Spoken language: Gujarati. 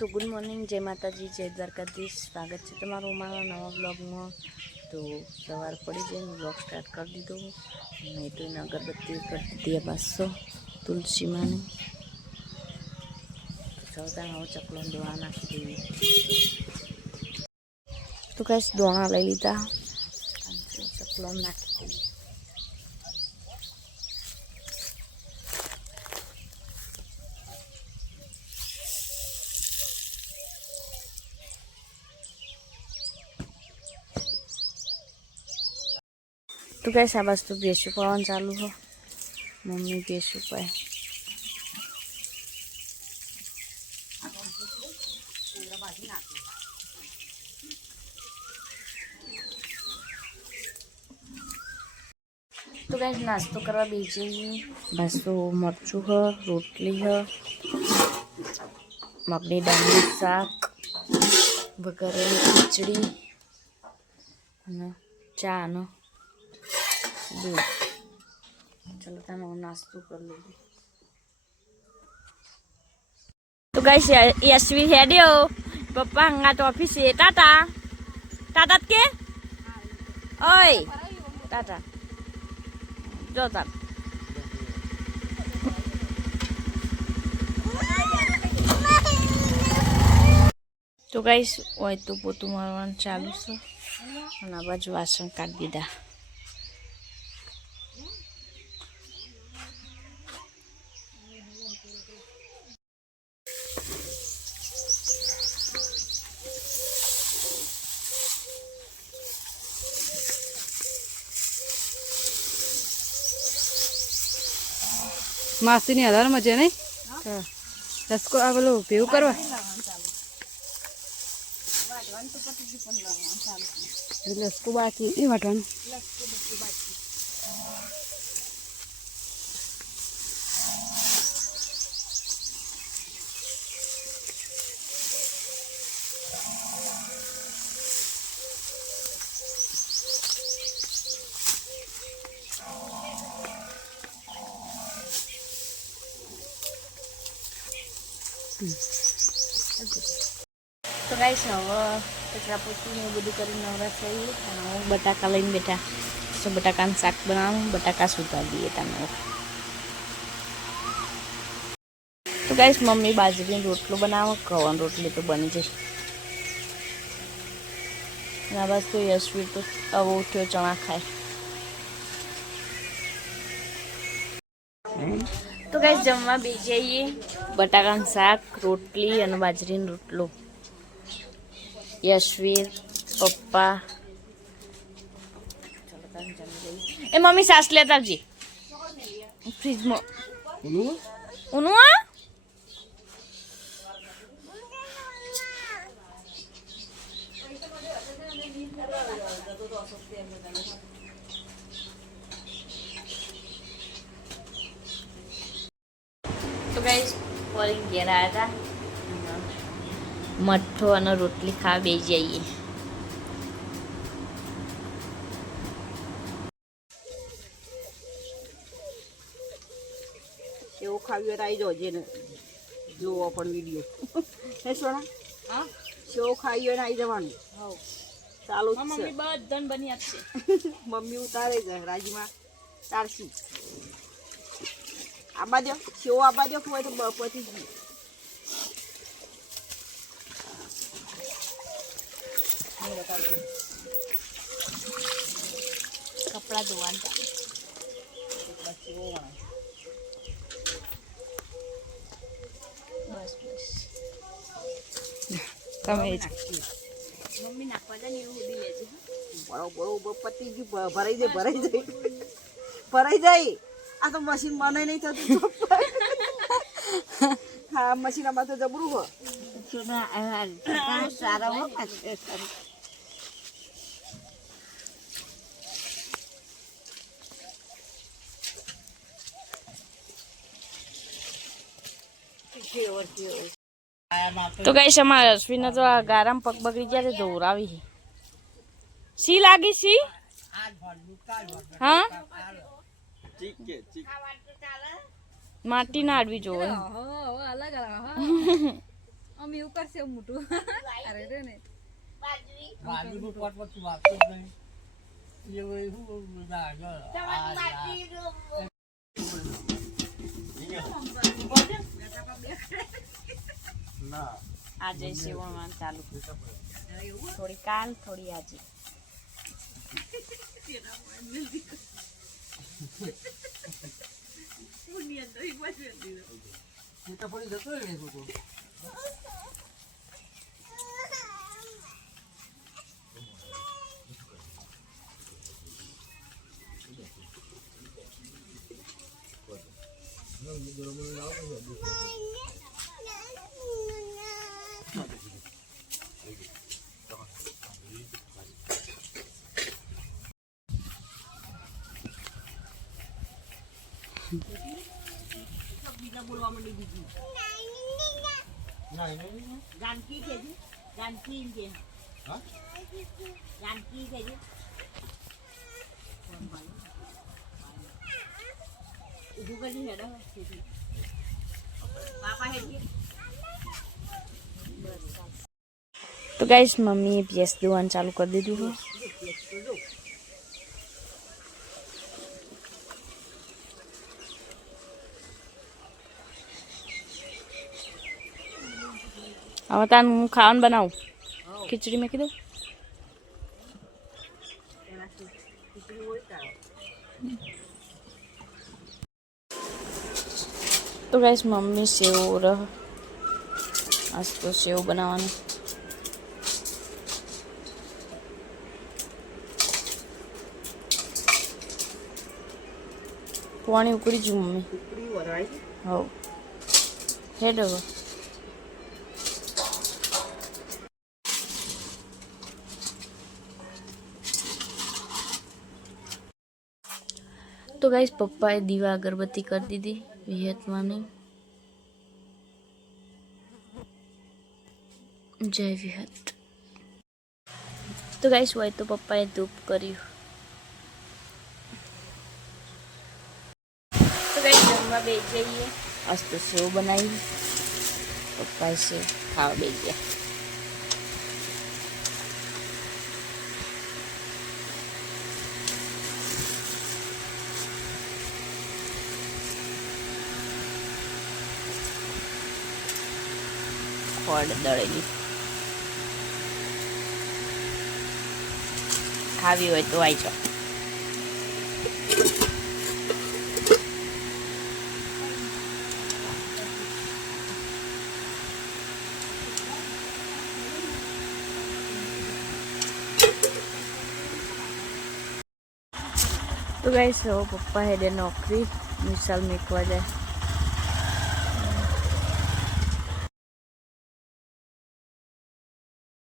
તો ગુડ મોર્નિંગ, જય માતાજી, જય દ્વારકાધીશ. સ્વાગત છે તમારું મારા નવા બ્લોગમાં. તો સવાર પડી જઈને બ્લોગ સ્ટાર્ટ કરી દીધો. મેં તો એને અગરબત્તી કરી દીધી 500 તુલસીમાંની. સૌતા હવે ચકલો દોણા નાખી દઈએ. તો કઈશ દોણા લઈ લીધા, ચકલો નાખી દઈએ. तो कैसे बस तो बेसू पावन चालू हो, मम्मी बेसू पाए. तो कैसे नाश्तो करवा बीजे बस तो मरचू है, रोटली है, मकड़ी दाल शाक वगैरह, खिचड़ी चा न दूध. चलो तने नाश्तो कर लीजिए. तो गाइस यशवी हेडियो पप्पा हंगा तो ऑफिस है. टाटा टाटा के ओए टाटा जो तब. तो गाइस ओए तो पोतु मारवान चालू छे અને આ બાજુ વાસણ કાઢી દીધા. માસીની હજાર મજે નહીં રસકો આ પેલું ભેવું કરવા લસકું બાકી એ વાટવાનું. તો ગાઈસ હવે કચરા પોતું ને બધું કરીને નવરા થઈ અને હું બટાકા લઈને બેઠા. તો બટાકાનું શાક બનાવવાનું, બટાકા સુધારી દઈએ તમે. તો ગાઈસ મમ્મી બાજરીનો રોટલો બનાવો, ઘઉંનો રોટલી તો બની જશે. અને બસ તો યશવીર તો હવે ઉઠ્યો ચણા ખાય. તો ગાઈસ જમવા બેસી જઈએ. બટાકાનું શાક, રોટલી અને બાજરીનો રોટલો. यशवीर पप्पा ए मम्मी सास लेता जी फ्रिज में उनुआ तो गाइस फॉलिंग घेर आया था. मठो અને રોટલી ખાવા બેસી જઈએ. એવું ખાવી આવી જજે ને જોવો પણ વિડીયો હે સોના. હા શેવ ખાવી હોય ને આવી જવાનું. ચાલુ જ છે. મમ્મી બધન બની આપશે. મમ્મી ઉતારે છે રાજીમાં તારસી આબા દો શેવ આબા દો હોય તો પતી જ કપડા ધોવાનું બસ બસ તમે મમ્મી નાખવા જાય ને એવું ઉડી લેજે. બરોબર પતી ગયું. ભરાઈ જાય. આ તો મશીન મને નહીં થતું. હા મશીન આમાં તો જબરું હો. સારા હો. तो गाइस हमारे अश्विन तो गारम पग बगड़ी जाते दौरावी सी लागी सी. हाँ માટી ના આડવી જોવે. અમે એવું કરશે એવું મોટું અરે રે ને બાજુનું કોટ પછી વાપતો જ નહીં. એવું શું બધા આગળ ના આજે સીવણમાં ચાલુ થોડી કાલ થોડી આજે એ તો પડી જતો રહે છે તો. બીજા બોલવા માંડી બીજું ના એને નહીં. જાનકી છે જી જાનકી એમ કે હા જાનકી છે જી ઊભું કરી હેડા પાપા હેડી તો ગાઈસ મમ્મીએ ભેંસ દોવાનું ચાલુ કરી દીધું છે હવે તાન હું ખાવાનું બનાવું ખીચડી મેં કીધું તો ગાઈસ મમ્મી સેવ રહ આજ તો સેવ બનાવવાનું પાણી ઉકળી ગયું મમ્મી ટુકડી વરાય હવ હેડ હવે તો ગાઈસ પપ્પાએ દીવા અગરબત્તી કરી દીધી વિહતવાની જય વિહત તો ગાઈસ હોય તો પપ્પાએ ધૂપ કર્યું તો ગાઈસ જમવા બેસી જઈએ આજ તો સેવ બનાવી પપ્પાએ સેવ ખાવા બેસી ગયા ખોડ દળેલી ખાવી હોય તો આવી જાઓ તો ગાઈસ હવે પપ્પા હેડે નોકરી વિશાલ મેકવા જાય